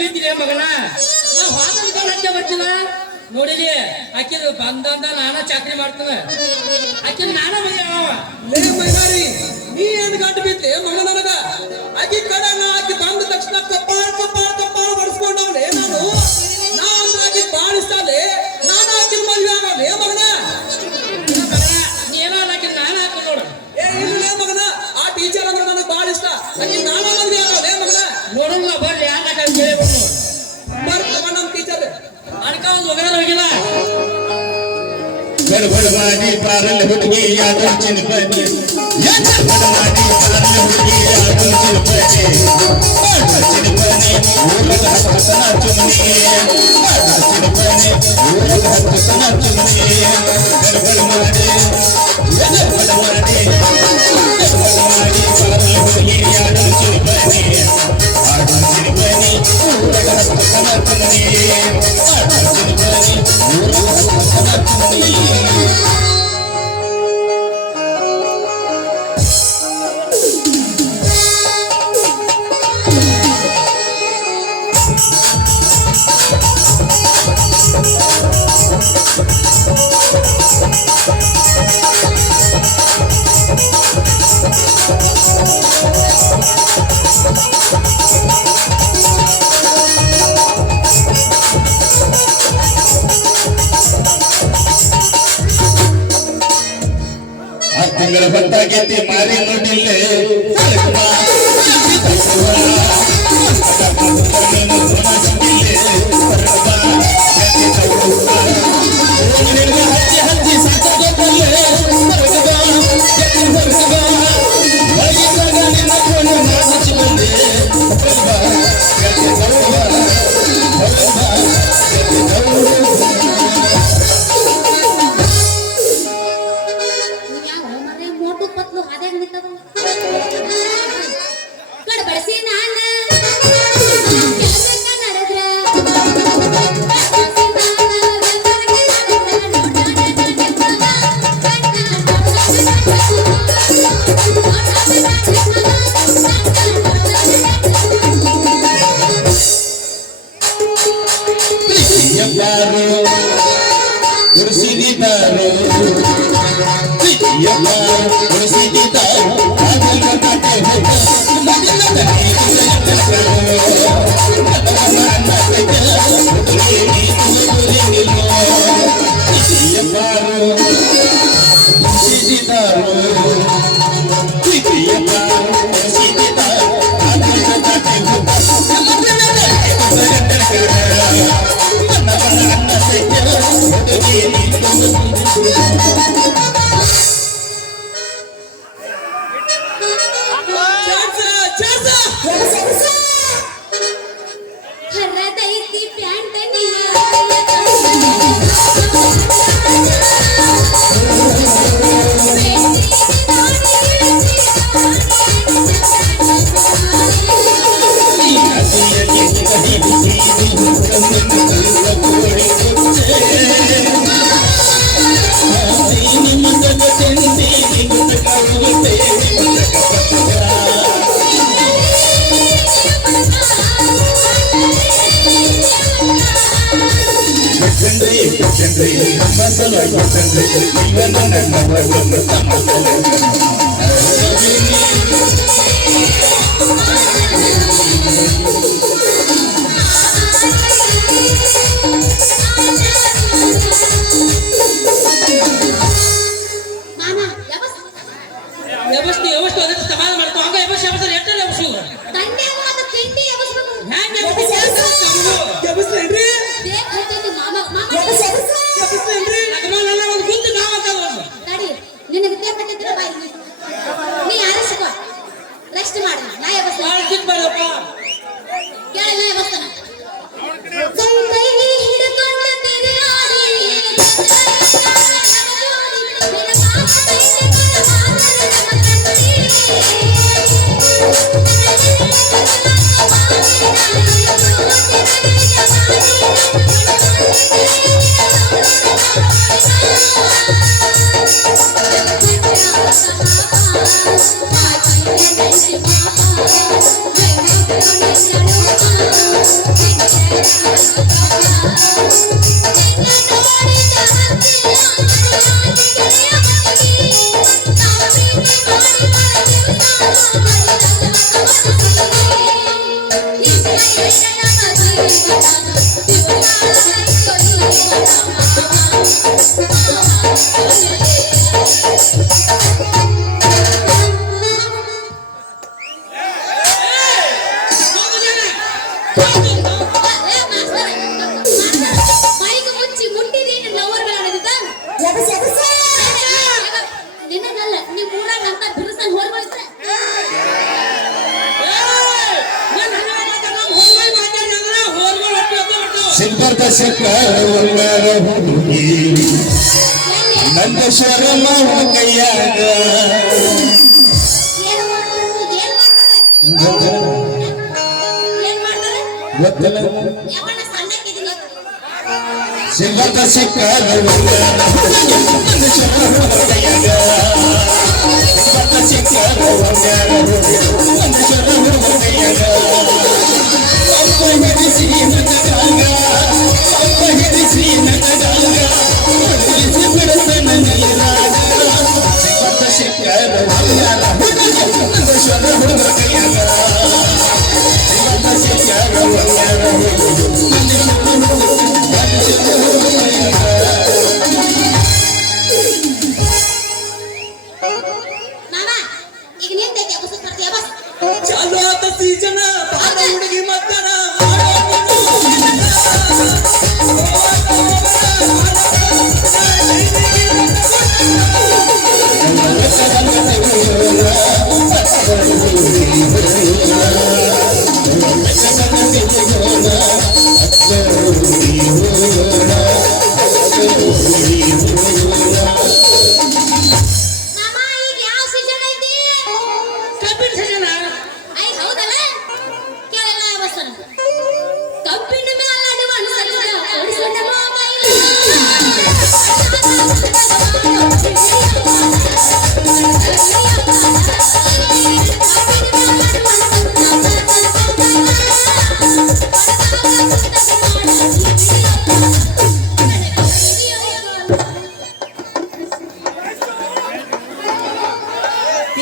ಬಿದ್ದಿದೆ ಮಗನ ನಾ ಹಾಗೆ ಬರ್ತೀನ ನೋಡಿಲಿ ಆಕೆ ಬಂದಂದ ನಾನ ಚಾಕ್ರಿ ಮಾಡ್ತೇನೆ ಆಕೆ ನಾನ ಮೈನಾರಿ ನೀ ಏನ್ ಗಂಟು ಬಿದ್ದೆ ಮಗ ನನಗ ಆಕಿ ಕಡೆ ಆಕಿ ಬಂದ ತಕ್ಷಣ ಕಪ್ಪಾಳ ಬಡಿಸ್ಕೊಂಡವ್ನೆ ನಾ ಅಂದ್ರೆ ಆಕಿ ಬಾಳಿಸ್ತಾಲೆ ನಾನು ಆಕಿನ ಮದ್ವೆ ಆಗೋದೆ ಮಗನ ನೀನೋ ಆಕೆ ನಾನ ಹಾಕ ನೋಡು ಇಲ್ಲ ಮಗನ ಆ ಟೀಚರ್ ಅಂದ್ರೆ ನನಗೆ ಬಾಳ ಇಷ್ಟ ಆಕಿ ನಾನ ಮದ್ವೆ ಆಗೋದೆ ಮಗನ ನೋಡಲ್ಲ ಬರ್ಲಿ ಯಾಕ ಕೇಳಿಬಿಡು ಬರ್ತ ನಮ್ಮ ಟೀಚರ್ ಅದಕ್ಕ ಒಂದು ಹೋಗಿಲ್ಲ ಹೋಗಿಲ್ಲ ಗಡಬಡವಾಡಿ ಪಾರಲ್ ಹುಡುಗಿ ಯಾದವ್ ಚಿನ್ಪನಿ ಗಡಬಡವಾಡಿ ಪಾರಲ್ ಹುಡುಗಿ ಯಾದವ್ ಚಿನ್ಪನಿ ಚಿನ್ಪನಿ ಊರಗ ಹತ್ತನ ಚುಮ್ನಿ ಚಿನ್ಪನಿ ಊರಗ ಹತ್ತನ ಚುಮ್ನಿ ಗಡಬಡವಾಡಿ ಪಾರಲ್ ಹುಡುಗಿ ಯಾದವ್ ಚಿನ್ಪನಿ ಆದವ್ ಚಿನ್ಪನಿ ಊರಗ ಹತ್ತನ ಚುಮ್ನಿ ಚಿನ್ಪನಿ ಊರಗ ಹತ್ತನ ಚುಮ್ನಿ ತಿಂಗಳ ಬಂದಾಗೈತಿ ಮಾರಿ ನೋಡಿಲ್ಲೇ ಹಚ್ಚಿ ಸಾಕಾಗತ್ತಲ್ಲೇ ಬಂದೆ ಉಳಿಸಿದಿದ್ದಾರು ಉಳಿಸಿದಿದ್ದಾರು Thank you. ನಿನಗಲ್ಲ ನಿಮ್ ಊರಾಗ ಅಂತ ಬಿರುಸನ್ ಹೊರಗೋಯ್ತಾರೆ ಸಿದ್ಧಾರ್ಥ ಶಂಕರ ಹುಡುಗಿ ನಂದೇಶ್ವರ ಮಾವ ಕೈಯಾಗ ಏನ್ ಮಾಡ್ತಾರೆ ಗೊತ್ತಲ್ಲ ಯಾವಣ್ಣ ಸಣ್ಣಕ್ಕಿದ್ದೀನಿ ಸಿದ್ಧಾರ್ಥ ಶಂಕರ ನಂದೇಶ್ವರ ಮಾವ ಕೈಯಾಗ ಸಿದ್ಧಾರ್ಥ ಶಂಕರ ನಂದೇಶ್ವರ ಮಾವ ಕೈಯಾಗ ಅಪ್ಪ ಹಿಡಿಸಿ ನಟಗಾಗ ಅಪ್ಪ ಹಿಡಿಸಿ ನಟಗಾಗ ಹಿಡಿಸಿ ಬಿಡತನ ನೀರಾಗ ಸಿದ್ಧಾರ್ಥ ಶಂಕರ ನಂದೇಶ್ವರ ಹುಡುಗ ಕೈಯಾಗ ಸಿದ್ಧಾರ್ಥ ಶಂಕರ ಮಾಮ ಈಗ ನಿಂತೈತೆ ಬಸ್ ಬರ್ತೀಯ ಬಸ್ ಚಾಲು ಆತ ಸೀಜನ ಬಾಳ ಹುಡುಗಿ ಮತ್ತನ ಮಾಮ ಈಗ ಯಾವ ಸೀಸನ್ ಐತಿ ಕಬ್ಬಿನ ಸೀಸನ್ ಐ ಹೌದಲ್ಲ ಕೇಳಲ್ಲ ಬಸ್ ಕಬ್ಬಿನ ಮೇಲೆ ಅಡಿವ ಅನುಸರಿಸಿದ ಓಡಿಸೋಣ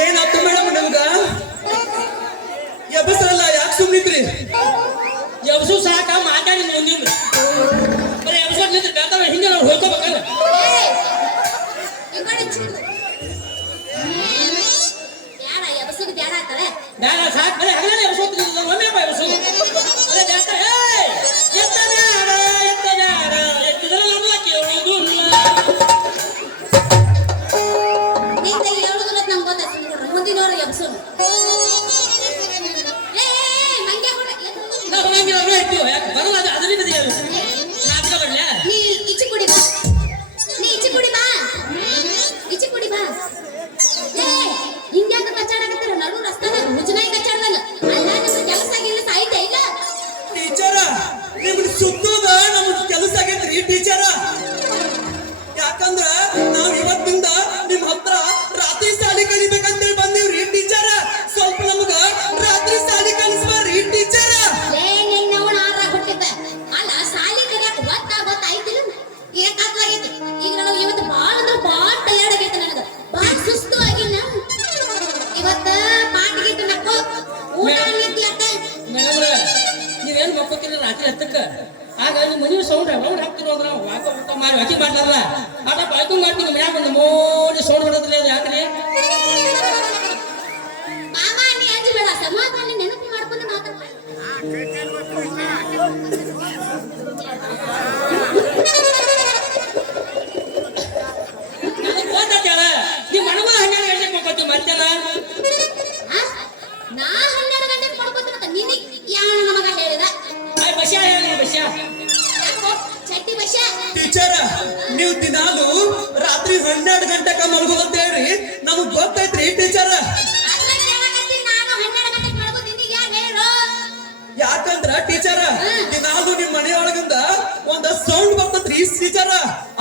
ಏನಾಯ್ತು ಮೇಡಮ್ ನಿಮ್ಗ ಎಬ್ಬಸರಲ್ಲ ಯಾಕೆ ಸುಮ್ನಿದ್ರಿ ಎಬ್ಸು ಸಾಕ ಮಾತಾಡಿ ಮುಂದಿನ ಬರೀ ಎಬ್ಸೋದ್ ನಿಂತ್ರೆ ಬೇತಾವ ಹಿಂದೆ ನಾವು ಹೋಗ್ಕೋಬೇಕಲ್ಲ ಬ್ಯಾಡ ಎಬಸಿಗೆ ಬ್ಯಾಡ ಆಗ್ತದೆ ಬೇಡ ಸಾಕು ಬರೀ ಹಗಲೇ ಎಬ್ಸೋದ್ ಒಮ್ಮೆ ಎಬ್ಸೋದು ಬರೀ ಬೇತ ಎತ್ತ ಬ್ಯಾಡ ಎತ್ತ ಬ್ಯಾಡ ಎತ್ತಿದ್ರೆ ನಮ್ಮ ಕೇಳೋದಿಲ್ಲ ನಿಂತ ಹೇಳುದಿಲ್ಲ ನಂಗೆ ಗೊತ್ತಾಯ್ತು ಮುಂದಿನವ್ರು ಎಬ್ಸೋದು ಮಂಗ್ಯ ನಾವು ಹಂಗೆ ಇರ್ತೀವಿ ಯಾಕೆ ಬರಲ್ಲ ಅದರಿಂದ ನಾಟಕ ಬರ್ಲ್ಯಾ ನೀ ಇಚ್ಚಿ ಕುಡಿ ಬಾ ನೀ ಇಚ್ಚಿ ಕುಡಿ ಬಾ ಇಚ್ಚಿ ಕುಡಿ ಬಾ ಹಿಂಗ್ಯಾಕ ಕಚ್ಚಾಡಕತ್ತೀರ ನಡು ರಸ್ತಾದಾಗ ಮುಜನಾಯಿ ಕಚ್ಚಾಡ್ದಂಗ ಅಲ್ಲ ನಿಮ್ಮ ಕೆಲಸ ಆಗಿಲ್ಲ ಸಾಯ್ತಾ ಇಲ್ಲ ಟೀಚರ ನಿಮ್ಗೆ ಸುತ್ತೋದ ನಮ್ಗೆ ಕೆಲಸ ಆಗೈತ್ರಿ ಟೀಚರ ಯಾಕಂದ್ರ ನಾವ್ ಇವತ್ತಿಂದ ನಿಮ್ ಹತ್ರ ರಾತ್ರಿ ಸಾಲಿ ಕಲಿಬೇಕಂತೇಳಿ ಬಂದೀವ್ರಿ ಟೀಚರ ಸ್ವಲ್ಪ ನಮ್ಗ ರಾತ್ರಿ ಸಾಲಿ ಕಲಿಸ್ಬಾರ್ರಿ ಟೀಚರ ನಿನ್ನವನ ಆರ ಕೊಟ್ಟಿದ್ದ ಅಲ್ಲ ಸಾಲಿ ಕಲಿಯಾಕ ಗೊತ್ತಾಯ್ತಿಲ್ಲ ಈಗ ಕತ್ಲಾಗೈತಿ ಈಗ ನಾವು ಇವತ್ತು ಬಾಳ ಅಂದ್ರೆ ಬಾಳ ಟಯರ್ಡ್ ಆಗೈತೆ ನನಗ ಬಾಳ ಸುಸ್ತು ಆಗಿಲ್ಲ ಇವತ್ತ ಪಾಟ್ ಗೀಟ್ ನಕ್ಕೋ ಊಟ ನೀತಿ ಅಟ್ಟ ಮೇಡಮ್ರ ನೀವೇನು ಮಕ್ಕೋತೀರಿ ರಾತ್ರಿ ಹತ್ತಕ್ಕ ಆಗ ನಿಮ್ಮ ಮನೆ ಸೌಂಡ್ ರೌಂಡ್ ಹಾಕ್ತಿರೋ ಅಂದ್ರೆ ವಾಕ ಊಟ ಮಾಡಿ ವಾಕಿಂಗ್ ಮಾಡ್ತಾರಲ್ಲ ಆಟ ಬಾಯ್ಕೊಂಡ್ ಮಾಡ್ತೀವಿ ಮನ್ಯಾಗ ಬಂದು ಮೋಡಿ ಸೌಂಡ್ ಬರೋದಿಲ್ಲ ಅದು ಯಾಕ್ರಿ ಮಾಮ ನೀ ಅಂಜಬೇಡ ಸಮಾಧಾನ ನೆನಪು ಮಾಡ್ಕೊಂಡು ಮಾತಾಡ ನನಗೆ ಓದಾಕ್ಯಾರ ನಿಮ್ಮ ಮನಗ 12 ಗಂಟೆಗೆ ಮಕ್ಕೋತೀವಿ ಮಧ್ಯಾಹ್ನ ನಾ 12 ಗಂಟೆಗೆ ಪಡ್ಕೋತೀನಿ ನಿನಗೆ ಯಾವ ನಮಗ ಹೇಳಿದ ಬಸ್ಯಾ ಹೇಳಿ ಬಸ್ಯಾ ಯಾಕೋ ಚಟ್ಟಿ ಬಸ್ಯ ಟೀಚರ ನೀವು ದಿನಾಲು ರಾತ್ರಿ 12 ಗಂಟೆಕ ಮಲ್ಗೋದಂತ ಹೇಳ್ರಿ ನಮಗ್ ಗೊತ್ತೈತ್ರಿ ಟೀಚರ ನಾನು 12 ಗಂಟೆಗೆ ಪಡ್ಕೋತೀನಿ ಯಾರು ಹೇಳು ಯಾಕಂದ್ರ ಟೀಚರ ದಿನಾಲು ನಿಮ್ ಮನೆಯೊಳಗಿಂದ ಒಂದ ಸೌಂಡ್ ಬರ್ತದ್ರಿ ಟೀಚರ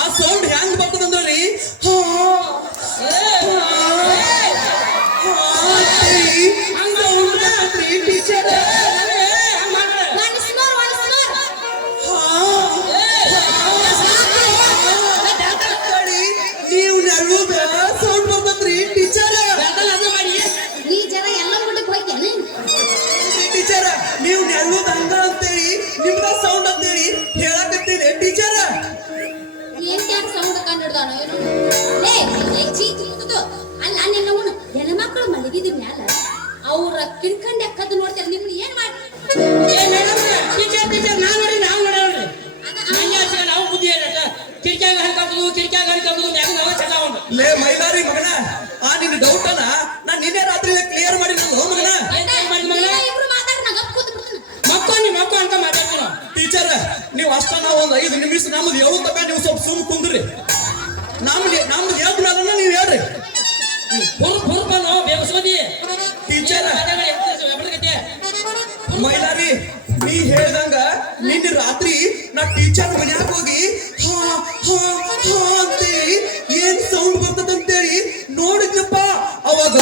ಆ ಸೌಂಡ್ ಹೆಂಗ್ ಬರ್ತದಂದ್ರಿ ಟೀಚರ ಒನ್ಸ್ ಮೋರ್ ಮುಗಿದ ಮ್ಯಾಲ ಅವ್ರ ಕಿಣ್ಕಂಡ್ ಕದ್ದು ನೋಡ್ತಾರೆ ನಿಮ್ನ ಏನ್ ಮಾಡಿ ಏ ಮೇಡಮ್ ಟೀಚರ್ ನಾವು ನೋಡಿ ನಾವು ನೋಡೋಣ್ರಿ ನಾವು ಬುದ್ಧಿ ಹೇಳಟ ಕಿರ್ಕ್ಯಾಗ ಹಣ್ಕಾಕುದು ಮ್ಯಾಗ ನಾವ ಚೆಲ್ಲ ಒಂದು ಲೇ ಮೈಲಾರಿ ಮಗನ ಆ ನಿನ್ನ ಡೌಟ್ ಅನ್ನ ನಾನ್ ನಿನ್ನೆ ರಾತ್ರಿ ಕ್ಲಿಯರ್ ಮಾಡಿ ನಾನು ಮಗನ ಇಬ್ರು ಮಾತಾಡಿ ನಾ ಗಪ್ ಕೂತ್ ಬಿಡ್ತೀನಿ ಮಕ್ಕೋ ಅಂತ ಮಾತಾಡ್ತೀವಿ ನಾವು ಟೀಚರ್ ನೀವು ಅಷ್ಟ ನಾವು ಒಂದ್ 5 ನಿಮಿಷ ನಮ್ದು ಹೇಳು ತಕ ನೀವು ಸ್ವಲ್ಪ ಸುಮ್ ಕುಂದ್ರಿ ನಮ್ದು ಹೇಳ್ಬಿಡಲ್ಲ ನೀವು ಹೇಳ್ರಿ ಹುರ್ಪನು ಬೇಗಸೋದಿ ಟೀಚರ್ ಮೈಲಾರಿ ನೀ ಹೇಳ್ದಂಗ ನಿನ್ನೆ ರಾತ್ರಿ ನಾ ಟೀಚರ್ ಮನ್ಯಾಗ ಹೋಗಿ ಹಾ ಹಾ ಹಾ ಅಂತೇಳಿ ಏನ್ ಸೌಂಡ್ ಬರ್ತದಂತೇಳಿ ನೋಡಿದ್ನಪ್ಪ ಅವಾಗ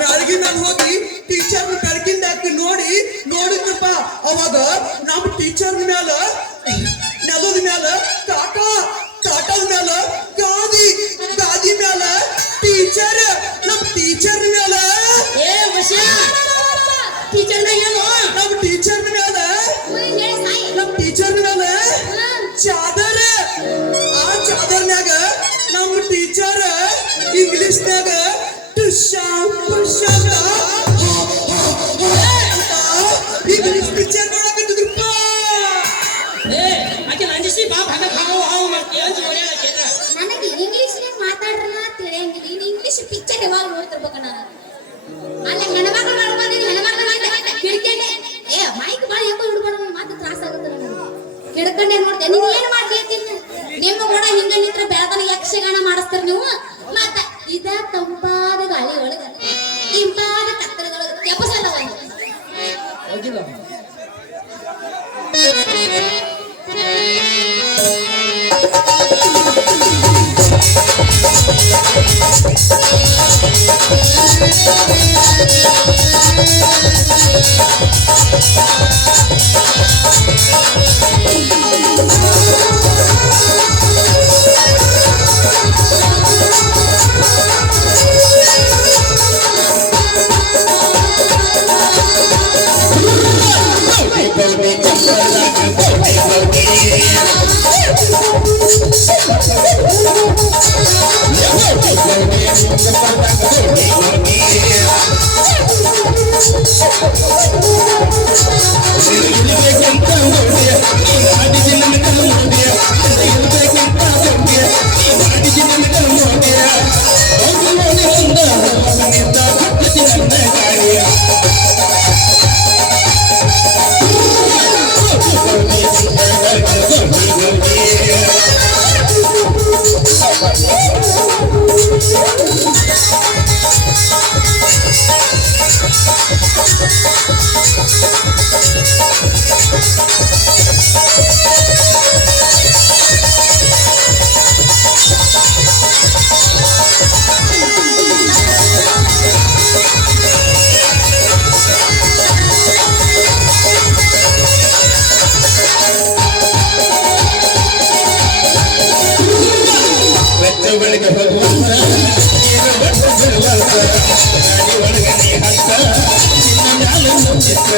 ಮ್ಯಾಲ್ಗಿ ನಾನು ಹೋಗಿ ಟೀಚರ್ ಬೆಳಕಿಂದ ನೋಡಿದ್ನಪ್ಪ ಅವಾಗ ನಮ್ಮ ಟೀಚರ್ ಮ್ಯಾಲ ನೆಲದ ಮ್ಯಾಲ ಕಾಟದ ಮ್ಯಾಲ ಗಾದಿ ಮ್ಯಾಲ ಟೀಚರ್ ನಮ್ ಟೀಚರ್ ಮ್ಯಾಲ ಏ ವಶ್ಯ ಟೀಚರ್ ಏನು ನಮ್ ಟೀಚರ್ ಮ್ಯಾಲ ಹೇಳಿ ಸಾಯಿ ನಮ್ ಟೀಚರ್ ಮ್ಯಾಲ ಚಾದರ್ ಆ ಚಾದರ್ನ್ಯಾಗ ನಮ್ ಟೀಚರ್ ಇಂಗ್ಲಿಷ್ನ್ಯಾಗ ಇಂಗ್ಲಿಷ್ ಪಿಕ್ಚರ್ ನೋಡಕತ್ತಿದ್ರಪ್ಪ ಏ ಆಕೆ ನಂಜಿಸಿ ಬಾ ಭಾಗ ಹಾವು ಮಾಡ್ತೀಯ ಅಂತ ಹೇಳ್ಯಾರ ನನಗೆ ಇಂಗ್ಲಿಷ್ ಮಾತಾಡ್ರಲ್ಲ ತಿಳಿಯಂಗಿಲ್ಲ ಇನ್ನು ಇಂಗ್ಲಿಷ್ ಪಿಕ್ಚರ್ ಯಾವಾಗ ನೋಡ್ತಿರ್ಬೇಕ ನಾನು ಅಲ್ಲ ಹೆಣ್ಮಕ್ಳು ಮಾಡ್ಕೊಂಡಿದ್ದೀನಿ ಹೆಣ್ಮಕ್ಳು ಕಿಡ್ಕಂಡೆ ಏ ಮೈಕ್ ಬಾಳ ಯಾಕೋ ಹಿಡ್ಬಾರ್ದು ಮಾತು ತ್ರಾಸ ಆಗುತ್ತೆ ನನಗೆ ಹಿಡ್ಕಂಡೆ ನೋಡ್ತೆ ನೀನ್ ಏನ್ ಮಾಡ್ತೀಯ ನಿಮ್ಮ ಕೂಡ ಹಿಂಗ ನಿಂತ್ರ ಬೆಳತನ ಯಕ್ಷಗಾನ ಮಾಡಿಸ್ತೀರಿ ನೀವು ಮತ್ತ ಇದ ತಂಪಾದ ಗಾಳಿ ಒಳಗ ಇಂಪಾದ ಕತ್ತಲದೊಳಗ ಎಪ್ಪಸಲ್ಲ ಒಂದು ಹೋಗಿಲ್ಲ ಬೆಳಗ್ಗೆ ಭಗವಂತ ಗಾಡಿ ಒಳಗೆ ನೀ ಹತ್ತ ನಿನ್ನ ಮ್ಯಾಲ ಮುಚ್ಚಿತ್ತ